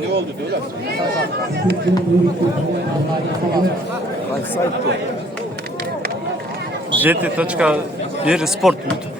Ne oldu diyorlar? gt.bir sport YouTube.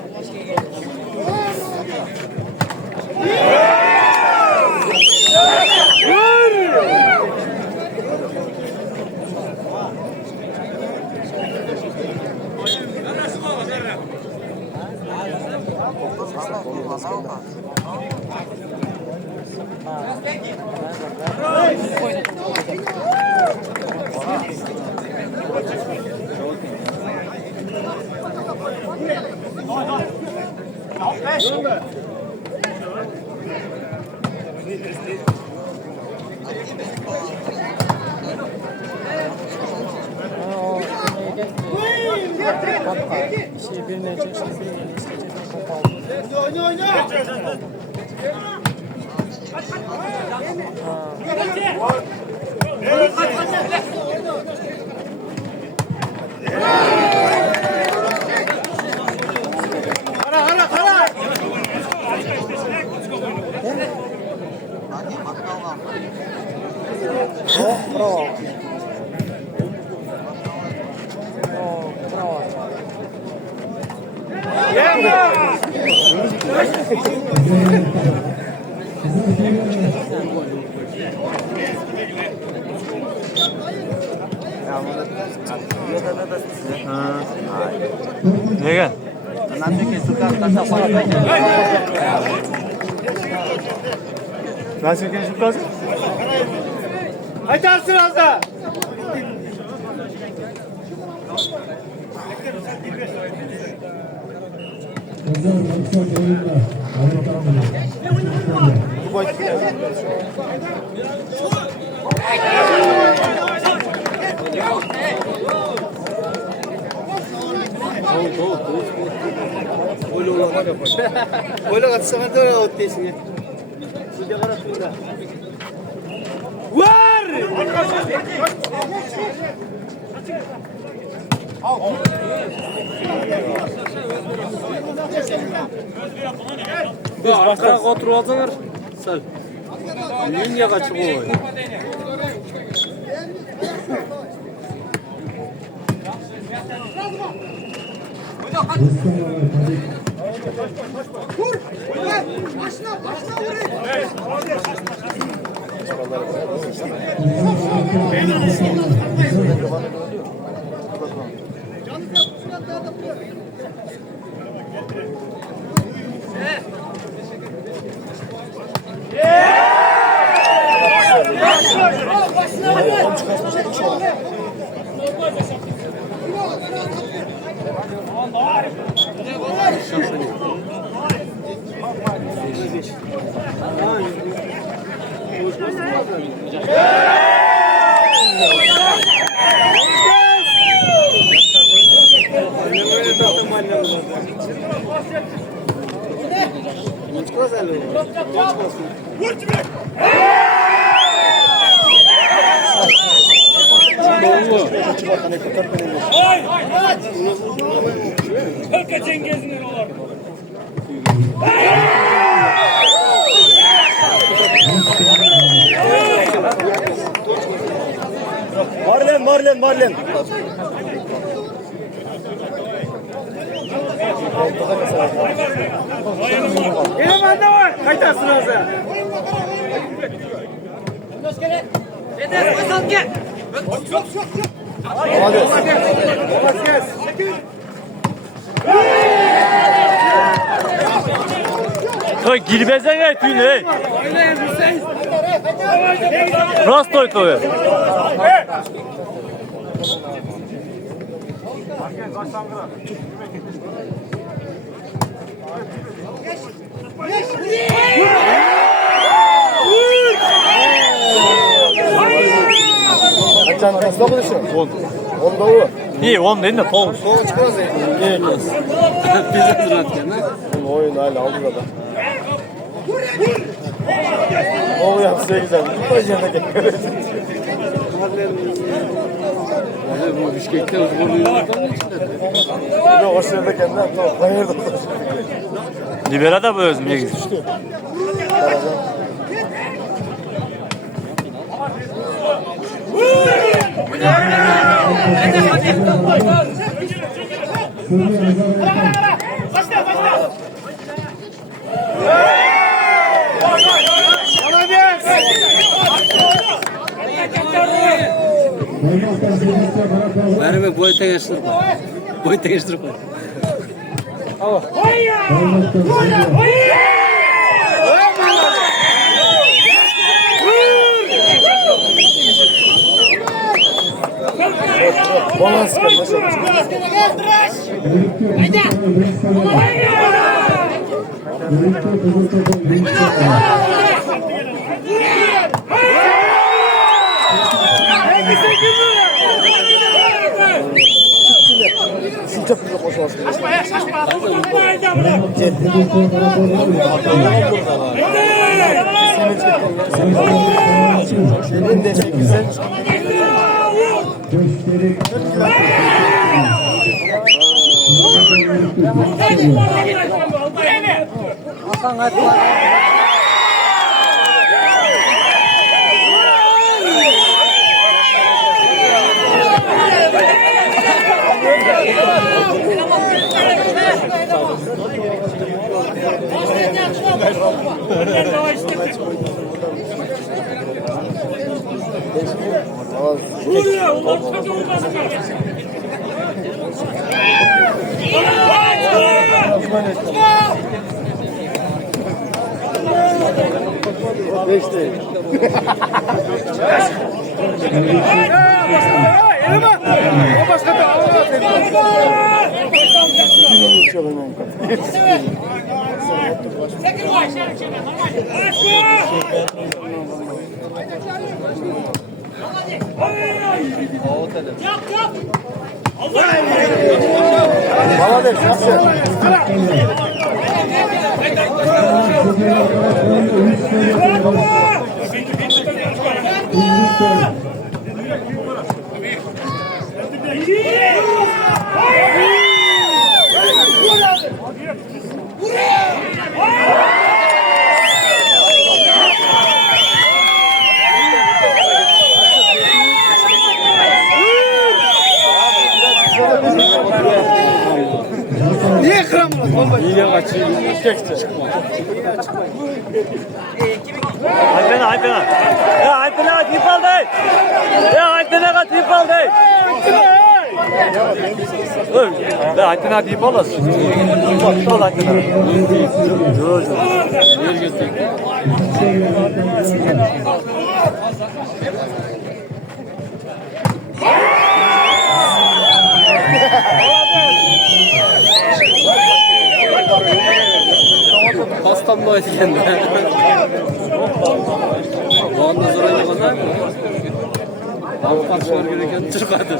Nega? Nanti suka kata apa? Nasıl ki şu kız? Açarsın az da. Böyle katsana da öyle ottesin. Suca karasında. Var! Bu arkaya oturulacaklar. Sal. Linye kaçık oluyor. Vur! Başla! Başla oraya! Marlen. Hemen de var. Kaytarsın az da. Toy girbezen ya tüyün hey. Prostoy toy. Kaçan kaçta buluşuyor? 10. 10 doğu. İyi 10 değil de 10. Soğuk çıkmaz ya. İyi kız. Bize duratken ha. Oyun hala aldı da. O yapsa güzel. Başına gel. Bu Bişkek'te uzmanlığından içinde. Ne o sırada kendinden tamam. Hayırdır. Libera da bu özmeye gidiyor. Merhaba boy tegeştir. Boy tegeştir. Balans kardeşim. Sıcak bir koşması. Senin de güzel. Beşte. O başka da Maladeş nasıl? Niye kıramadın? Yine kaçıyor. Çekti. Alpena. Ya Alpena tip aldı. Ya Alpena tip aldı. Ya Alpena tip aldı. Al Alpena. Pastam da etkende. Bu anda zor olmadan mı? Abi karşılar gereken çıkardı.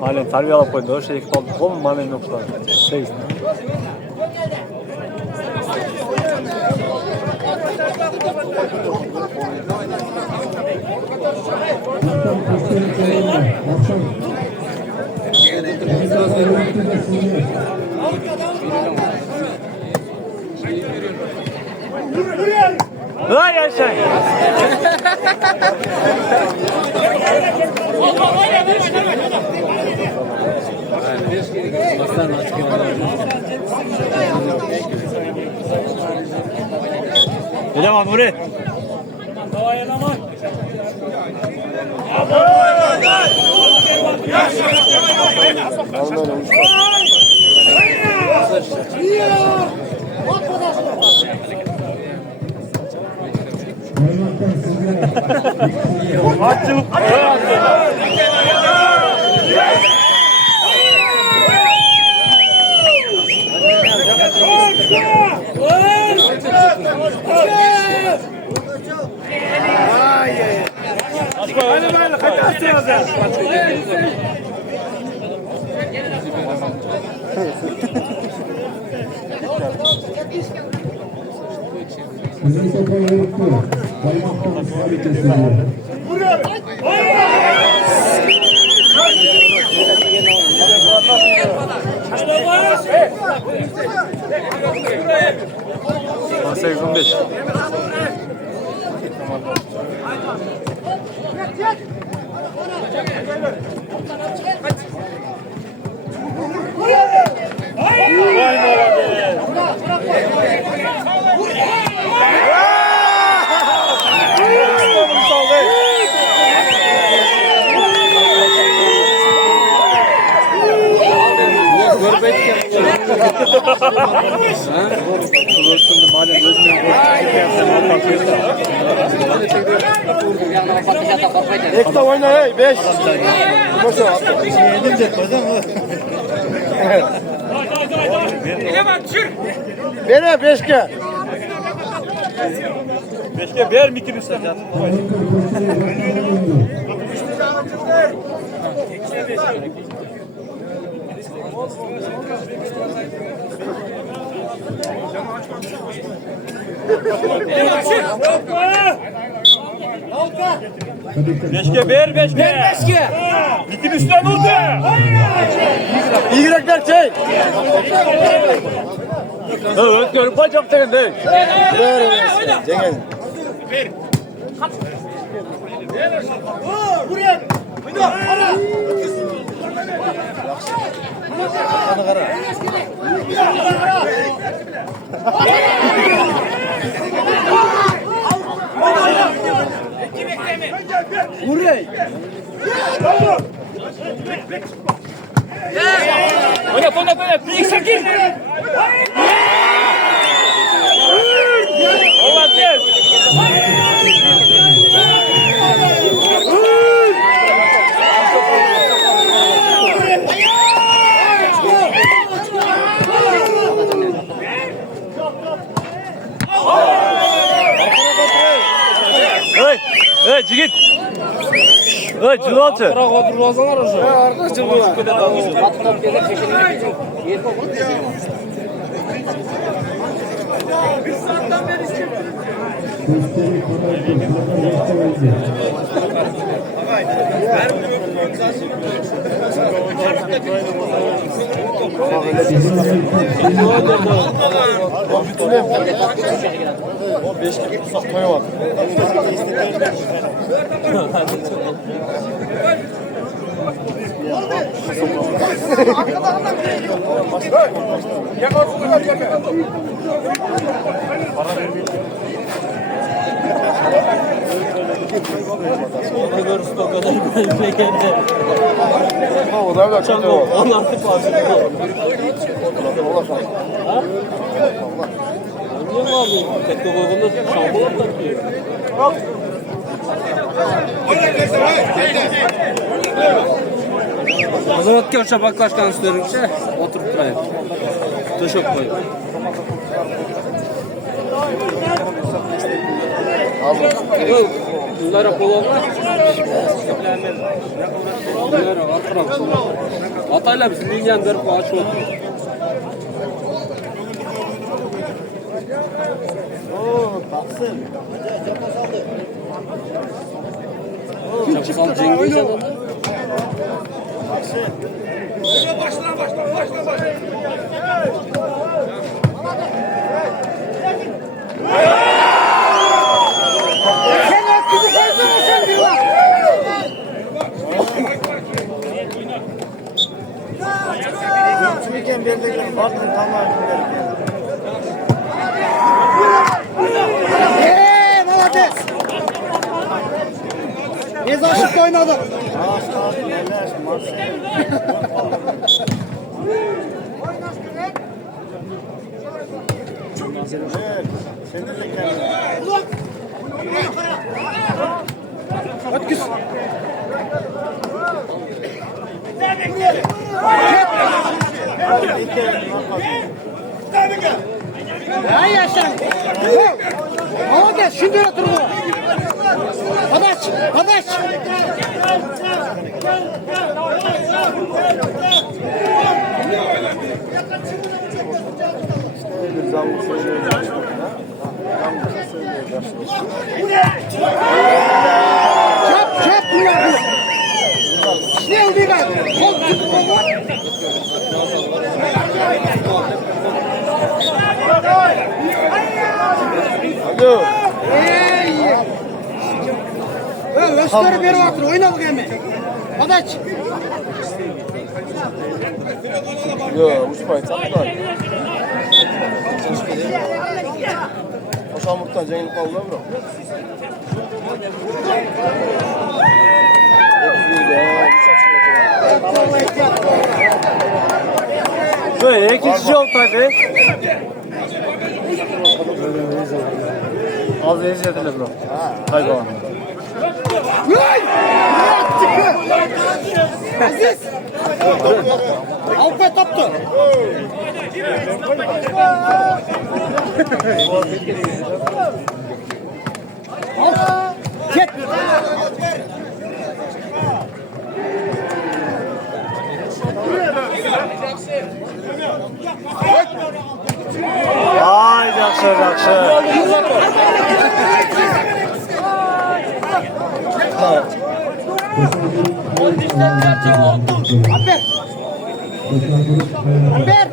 Halen terbiye alıp koydu. O şey kaldı. O mu halen yoksa? Şey. Vay yaşa. Aslan açık Eleman buraya. Açılıp. Kızıl Topal yoktu. Kaymaktan sabit kesiliyor. Ekta oyna hey 5. Koşu. Yedim de hocam. Bere 5'ke. Beşke ver mi ki bir sen? Beşke ver beşke. Ver beşke. Bitti üstten oldu. İyirekler çek. Özgür bacak değil. Ver. Cengiz. Oyna. Bir sakin. Allah gel. Hey, Cigit. Hey, Cülatı. Arkadaşım bu. Gösteri kanal kesiliyor. O 5'lik uzak toyu var. O da öyle çok var. Anlattı fazla. Niye abi? Tek koyduğunda şampuan takıyor. O zaman Körçe Baklaşkan istiyorsa oturup durayım. Teşekkür ederim. Bunlara kol olmaz. Bunlara arkadan. Atayla bizim dünyanın bir kuaşı oldu. Çapsal Cengiz adamı. Sen hep bizi koydunuz. Ezaşık oynadı. Ötküz. Ay yaşa. Hava gel şimdi öyle durma. Adaç, adaç. Çap çap bunlar. Ne oldu lan? Kol tutup kol. Alo. Özgür'ü beri atır, oyna bu gemi. Adaç. Yo, uçmayın, çatlar. O samurttan cengiz kaldı mı? Böyle ikinci yol tabii. Az izlediler bro. Haydi bakalım. Vay! Aziz! Avukat taptı. Al. Git. Haydi yaxşı, yaxşı. Afer. Afer.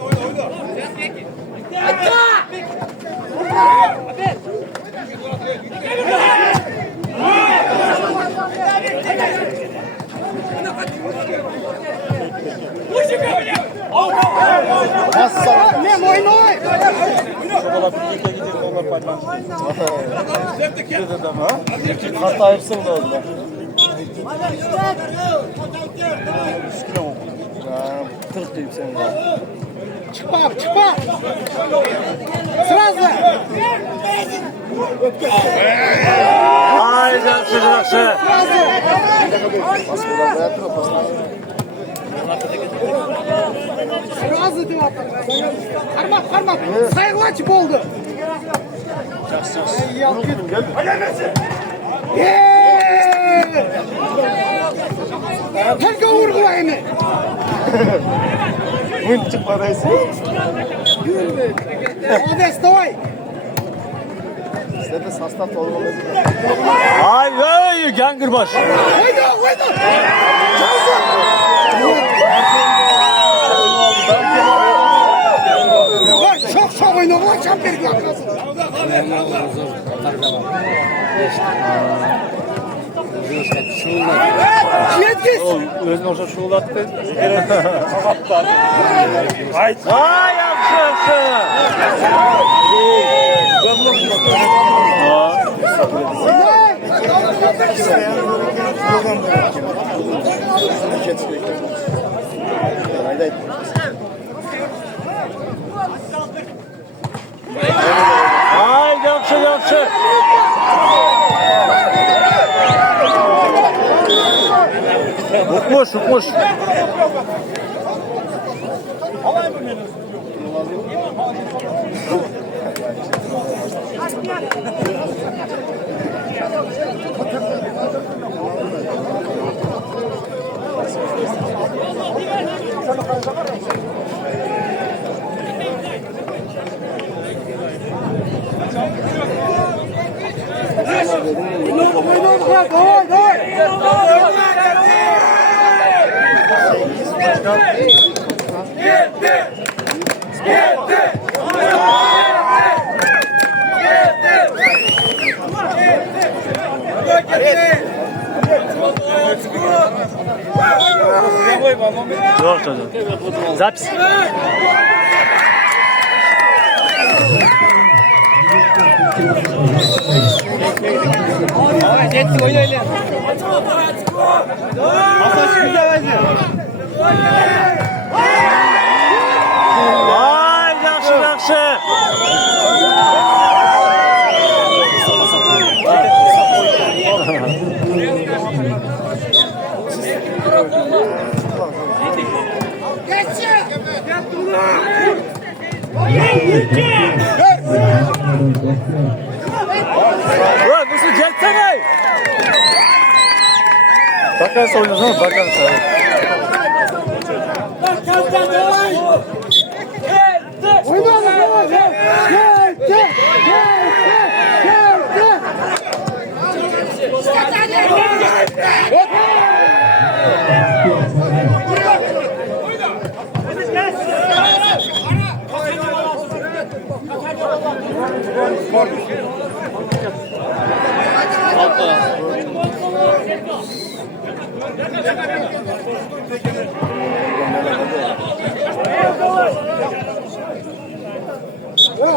Ne oyun oy? Hatta hepsini de oldu. Kırk diyeyim senin de. Çıkma abi çıkma. Sırası. Haydi yaxşı, yaxşı. Sırası diyor. Karmak karmak. Saygılaç oldu. Terke vurgula yine. Bugün çıkmadayız. Ades davay. Sen de sastat olmalı. Haydi, gangırbaş. Haydi haydi. Çok çok oynuyor. Bu akşam bir yaklasın. Yetkiz. Özün olsa şuulattı. Haydi. Hay yaxşı, yaxşı. Haydi yaxşı, yaxşı. Ukmuş, ukmuş. Давай, давай. Yok çocuğum. Zapis. Yetti oynayın. Vay yaxşı yaxşı. Ulan nasıl gelsene? Bakan oynuyorsun ama bakan sen.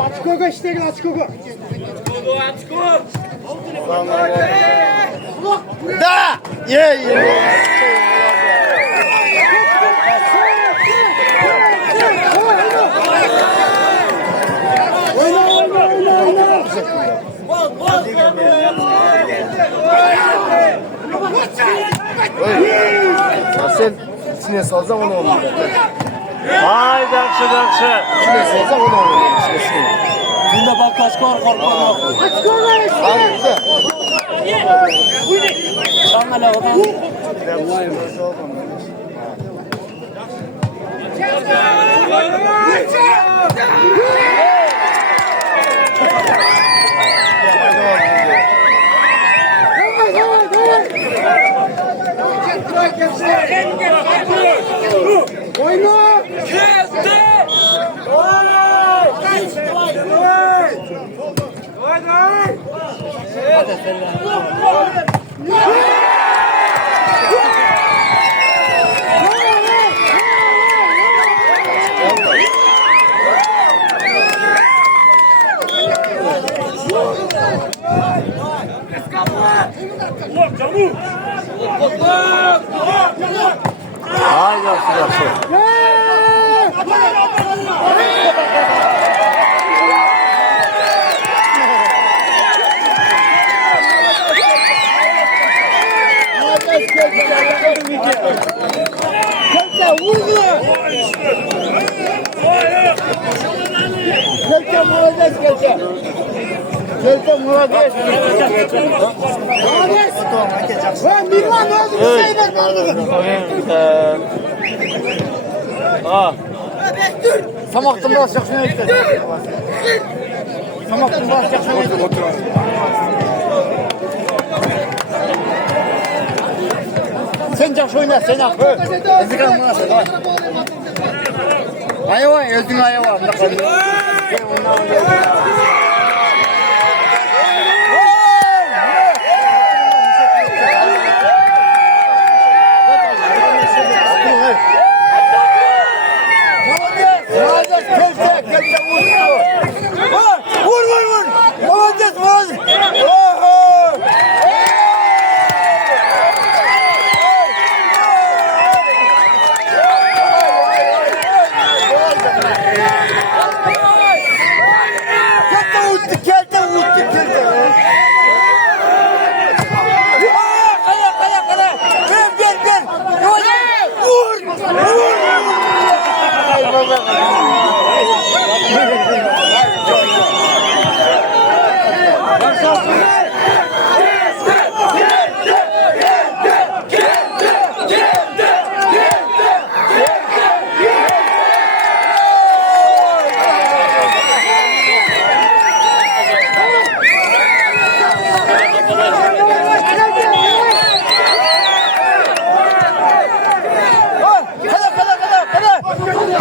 Açık oku işte açık oku. Da! Ye ye. Sen içine salsam onu olur. Haydi yaxşı yaxşı. İçine salsam onu olur. Bunda bak kaç korkma. Açık oku işte. Abi de. Sana la kadar. Oyna. Haydi yaxşı yaxşı. Kelke Muradez kelke. Kelke Muradez. Muradez. Ben bilmem ne oldu bir şey de Samaktım biraz yakşına gitti. Samaktım biraz yakşına gitti. Sen yakşı oyna sen ak. Ezikam bana sen. Ayava özün ayava.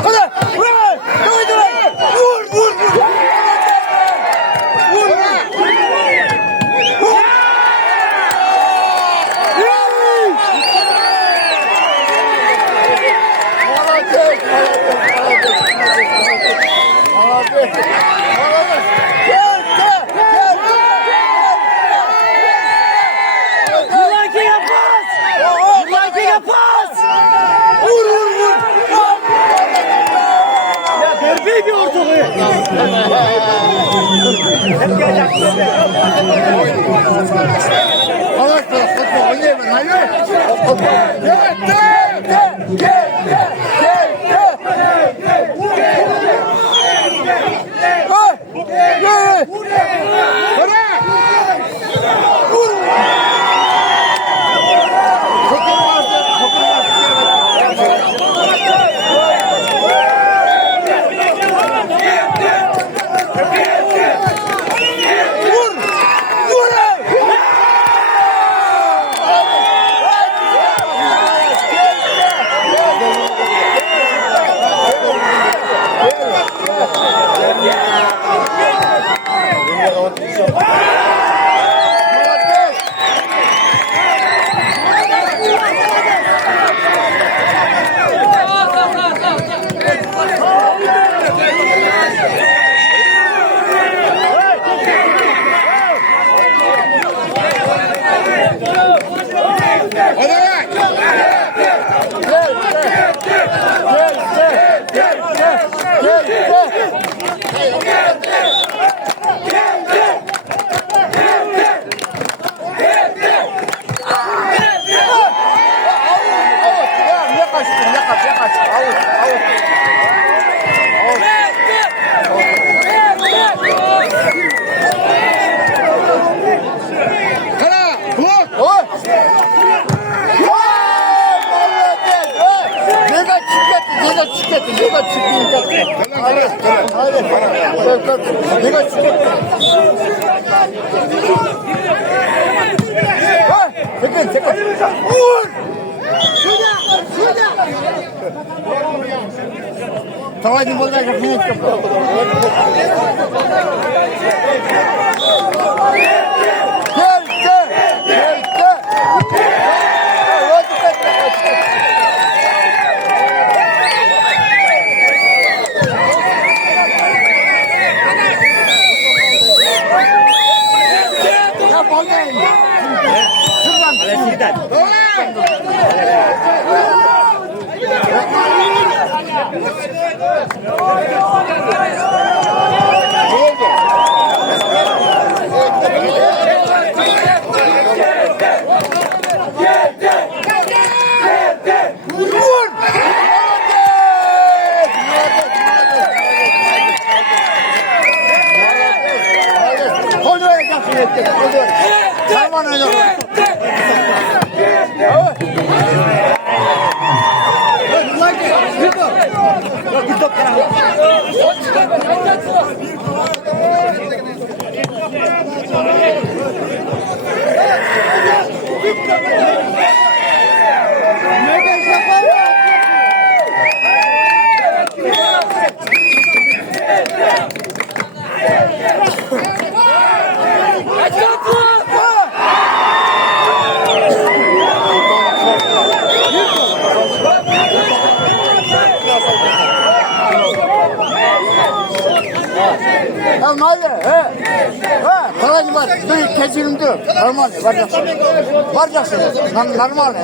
Hadi! Tavayı bolda yapmayın.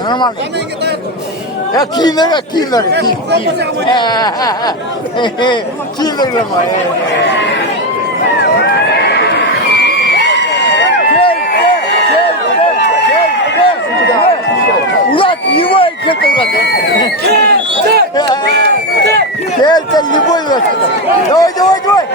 Normal. Ya kim veriyor? Kim? Kim veriyor ama? Ulan yuva kötü bak. Gel yuva bak. Давай.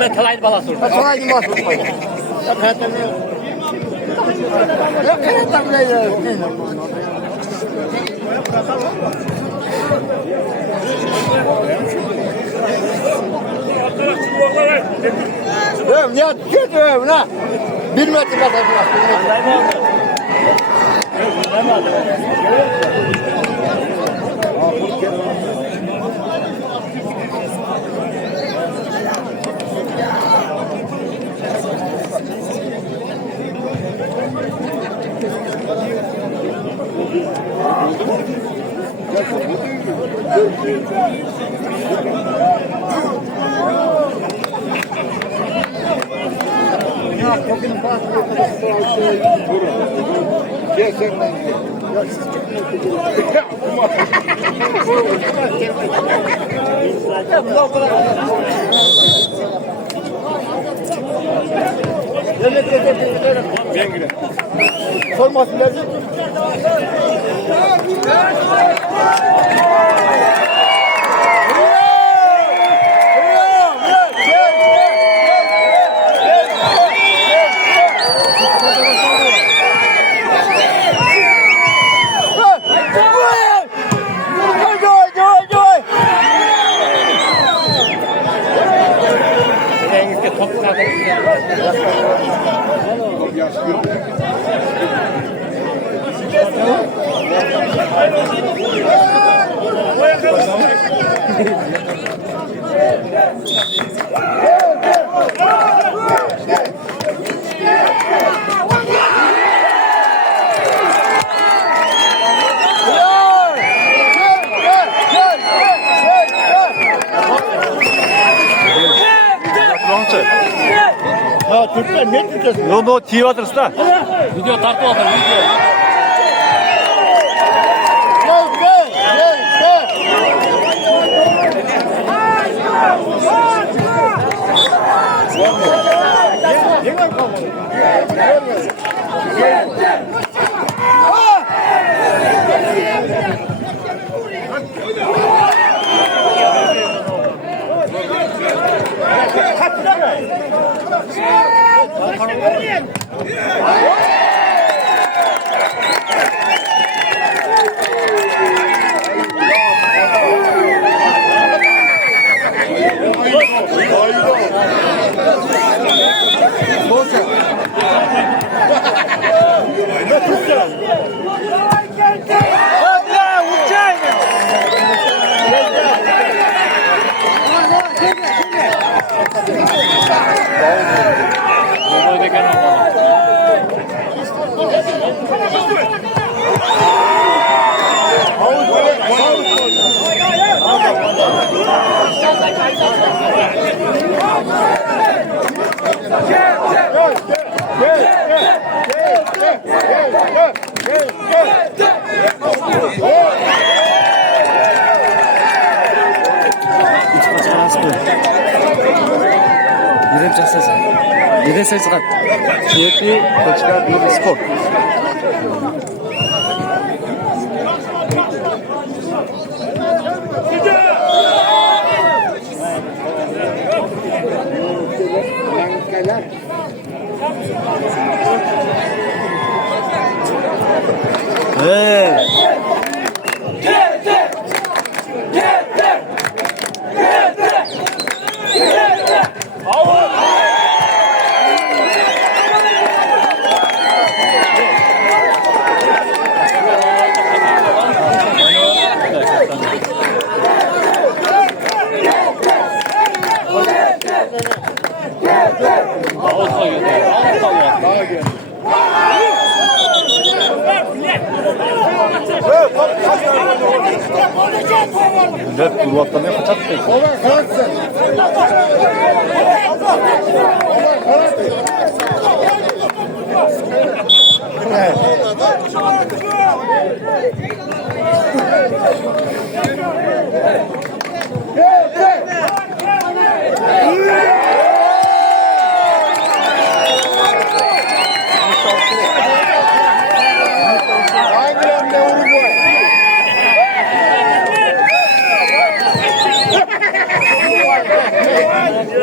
Ben talaydı balası oldu. Talaydı balası oldu. Ya kayatta bile yok. Ya kayatta bile yok. Ya kötü ne? 1 metre kadar. Sormasın lazım. Ha Türkler ne Türkler? No TV atırsa. Video tartı oldu video. Neden sen çıkart? Sürekli koçlar bir spor. Hey. Millet kurvatlamaya kaçak değil. Olan karatsın.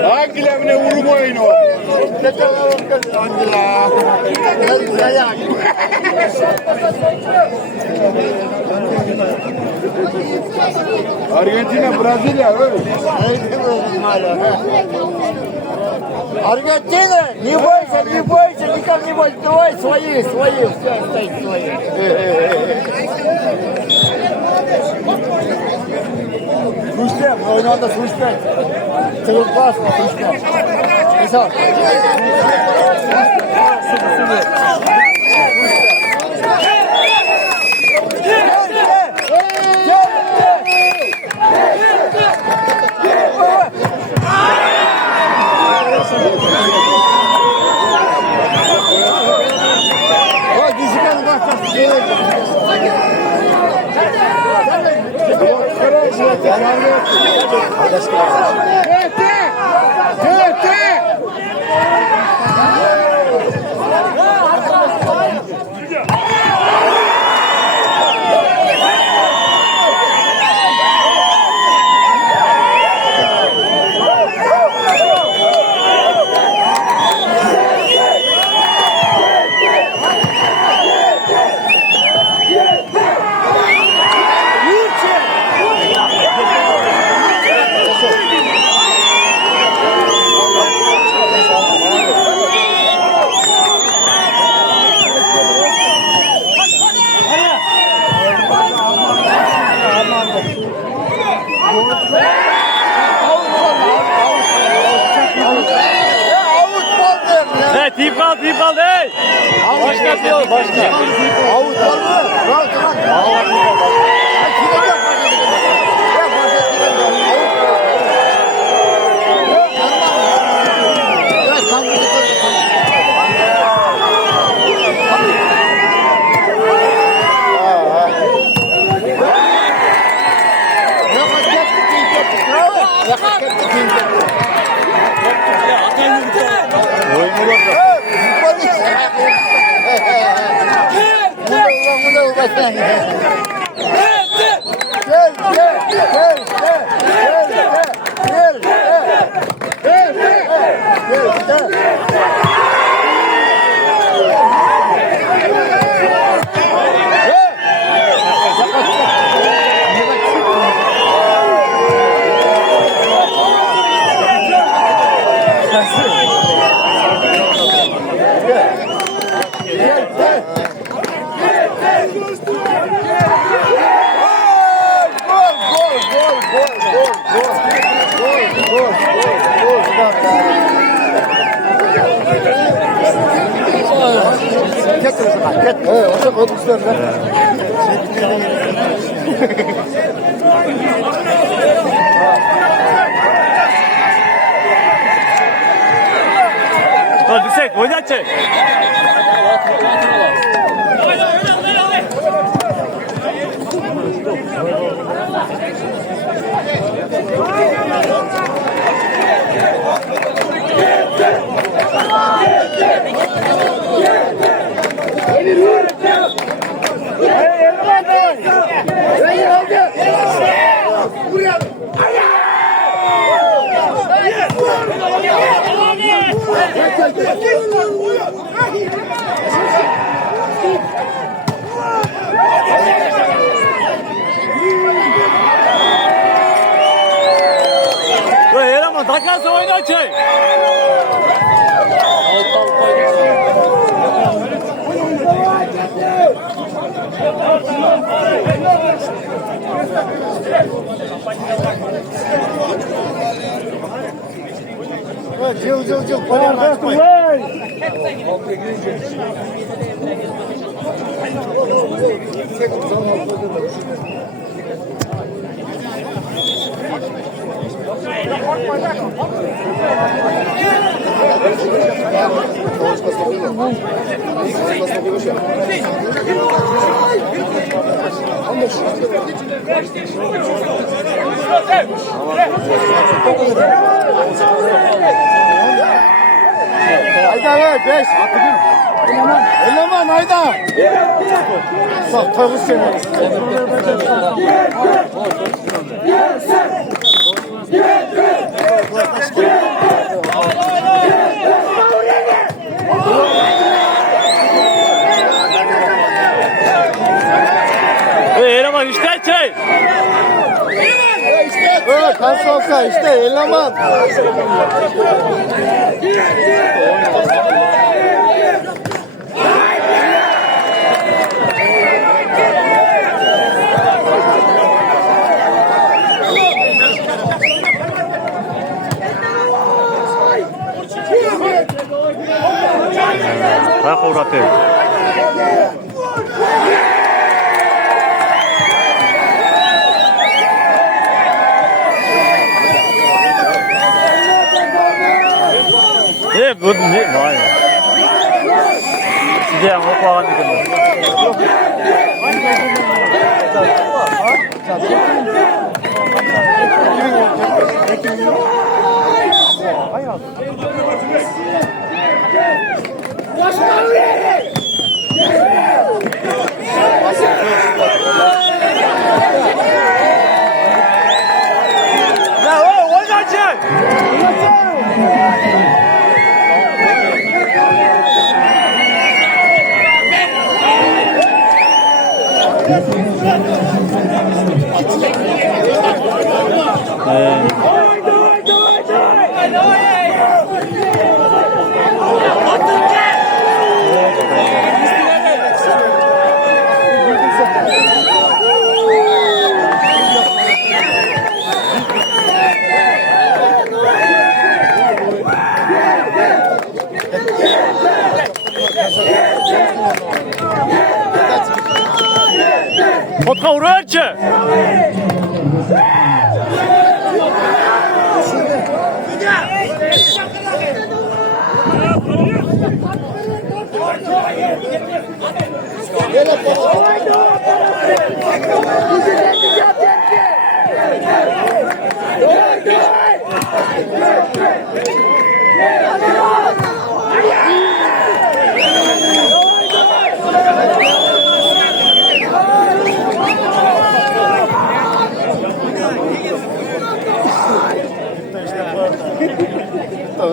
Hangilerine vurmayın o? Argentina, Brezilya öyle. Аргентина, не бойся, никак не бойся, давай свои, все, оставь свои. Su içmeyeyim. Oynağında su içmeyeyim. Tığır bas, su içmeyeyim. Mesela. Evet, tip kaldı. Hey. Başla diyor, başla. Avut var mı? Rahat rahat. Hadi çek, oynat çek. Eleman takarsa oynat çek. Cıl. Bana bakmayın. Hayda be 5. Eleman hayda. Bak tavus seni. Eleman işte çek. Evet, Kasrovka işte eleman. Bak uğrattı. Bu ne? Vay. Size yanlık falan dikkat. Ya o oynayacak. Kotka uğrayacak.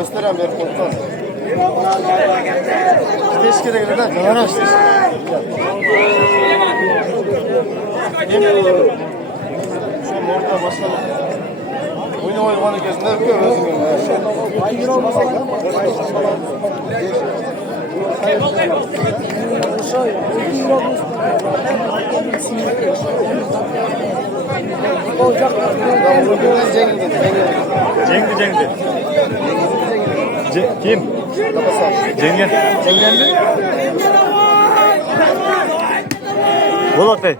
Gösteren bir korkmaz. Teşkile göre de kamera açtı. Şu orta başladı. Oyunu oynamanın gözünde öpüyor özgürlüğü. Cengi. Kim? Cengen. Cengen mi? Polat Bey.